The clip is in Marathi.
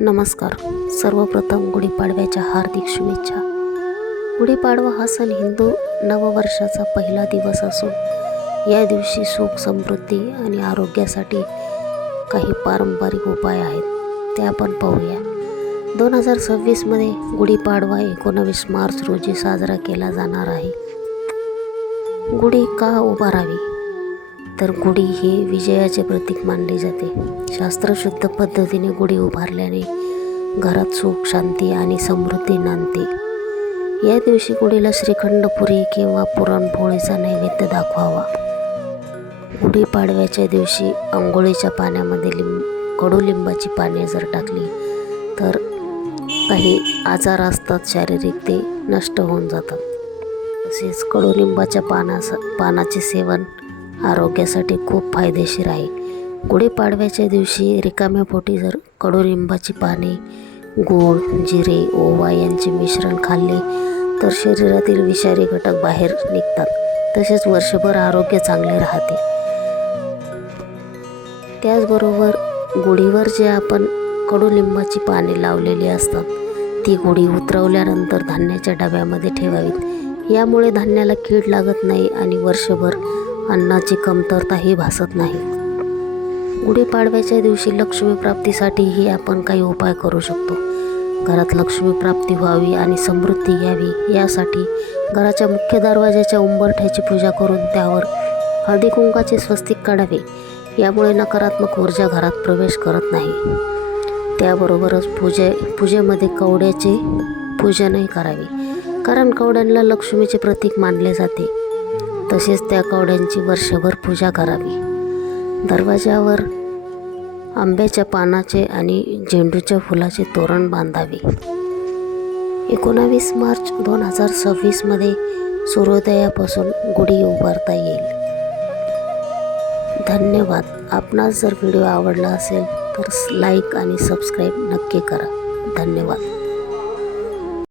नमस्कार. सर्वप्रथम गुढीपाडव्याच्या हार्दिक शुभेच्छा. गुढीपाडवा हा सण हिंदू नववर्षाचा पहिला दिवस असून या दिवशी सुख, समृद्धी आणि आरोग्यासाठी काही पारंपरिक उपाय आहेत, ते आपण पाहूया. 2026मध्ये गुढीपाडवा 19 मार्च रोजी साजरा केला जाणार आहे. गुढी का उभारावी? तर गुढी हे विजयाचे प्रतीक मानले जाते. शास्त्रशुद्ध पद्धतीने गुढी उभारल्याने घरात सुख, शांती आणि समृद्धी नांदते. या दिवशी गुढीला श्रीखंड, पुरी किंवा पुरणपोळीचा नैवेद्य दाखवावा. गुढीपाडव्याच्या दिवशी अंघोळीच्या पाण्यामध्ये कडुलिंबाची पाने जर टाकली तर काही आजार असतात शारीरिक, ते नष्ट होऊन जातात. तसेच कडुलिंबाच्या पानाचे सेवन आरोग्यासाठी खूप फायदेशीर आहे. गुढीपाडव्याच्या दिवशी रिकाम्या पोटी जर कडुलिंबाची पाने, गूळ, जिरे, ओवा यांचे मिश्रण खाल्ले तर शरीरातील विषारी घटक बाहेर निघतात. तसेच वर्षभर आरोग्य चांगले राहते. त्याचबरोबर गुढीवर जे आपण कडुलिंबाची पाने लावलेली असतात ती गुढी उतरवल्यानंतर धान्याच्या डब्यामध्ये ठेवावीत. यामुळे धान्याला कीड लागत नाही आणि वर्षभर अन्नाची कमतरताही भासत नाही. गुढीपाडव्याच्या दिवशी लक्ष्मी प्राप्तीसाठीही आपण काही उपाय करू शकतो. घरात लक्ष्मी प्राप्ती व्हावी आणि समृद्धी यावी यासाठी घराच्या मुख्य दरवाजाच्या उंबरठ्याची पूजा करून त्यावर हळदी कुंकाचे स्वस्तिक काढावे. यामुळे नकारात्मक ऊर्जा घरात प्रवेश करत नाही. त्याबरोबरच पूजेमध्ये कवड्याचे पूजनही करावे, कारण कवड्यांना लक्ष्मीचे प्रतीक मानले जाते. तसेच त्या कवड्यांची वर्षभर पूजा करावी. दरवाजावर आंब्याच्या पानाचे आणि झेंडूच्या फुलाचे तोरण बांधावे. 19 मार्च 2026मध्ये सूर्योदयापासून गुढी उभारता येईल. धन्यवाद. आपणास जर व्हिडिओ आवडला असेल तर लाईक आणि सबस्क्राईब नक्की करा. धन्यवाद.